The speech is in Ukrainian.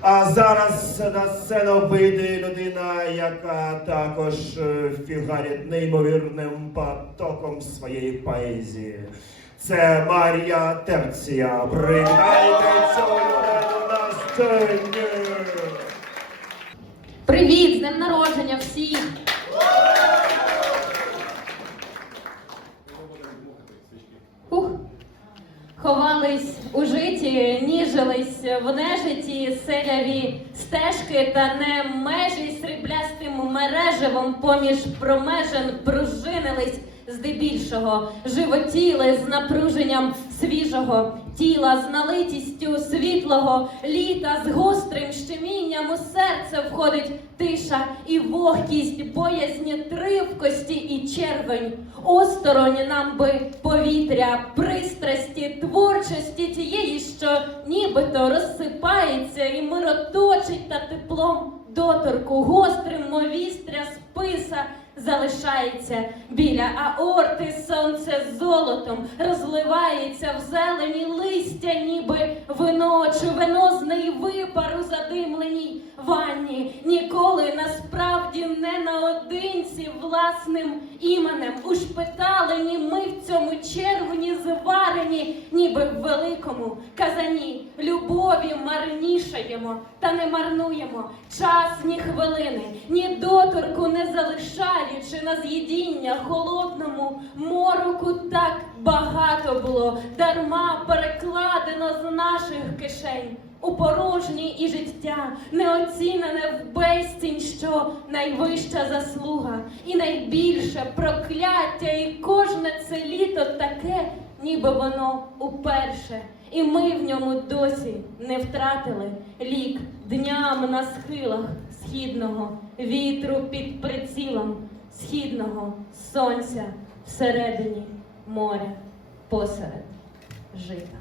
А зараз на сцену вийде людина, яка також е, фігарить неймовірним потоком своєї поезії. Це Марія Терція. Привітайте цю людину на сцені! Привіт, з днем народження всіх! Ховались у житті, ніжились в нежиті, селяві стежки та не межі сріблястим мережевом поміж промежен пружинились здебільшого, животіли з напруженням свіжого тіла, з налитістю світлого літа, з гострим щемінням у серце входить тиша і вогкість, боязні тривкості і червень. Осторонь нам би повітря, пристрасті, творчості тієї, що нібито розсипається і мироточить та теплом доторку, гострим мовістря списа залишається біля аорти сонце золотом розливається в зелені листя, ніби вино чи венозний випар у задимленій ванні. Ніколи насправді не наодинці власним іменем ушпиталені ми в цьому червні зварені, ніби в великому казані любові марнішаємо та не марнуємо час ні хвилини, ні доторку не залишаючи на з'їдіння холодному мороку так багато було, дарма перекладено з наших кишень. У порожнє і життя неоцінене в безцінь, що найвища заслуга і найбільше прокляття, і кожне це літо таке, ніби воно уперше. І ми в ньому досі не втратили лік дням на схилах східного вітру під прицілом східного сонця всередині моря посеред жита.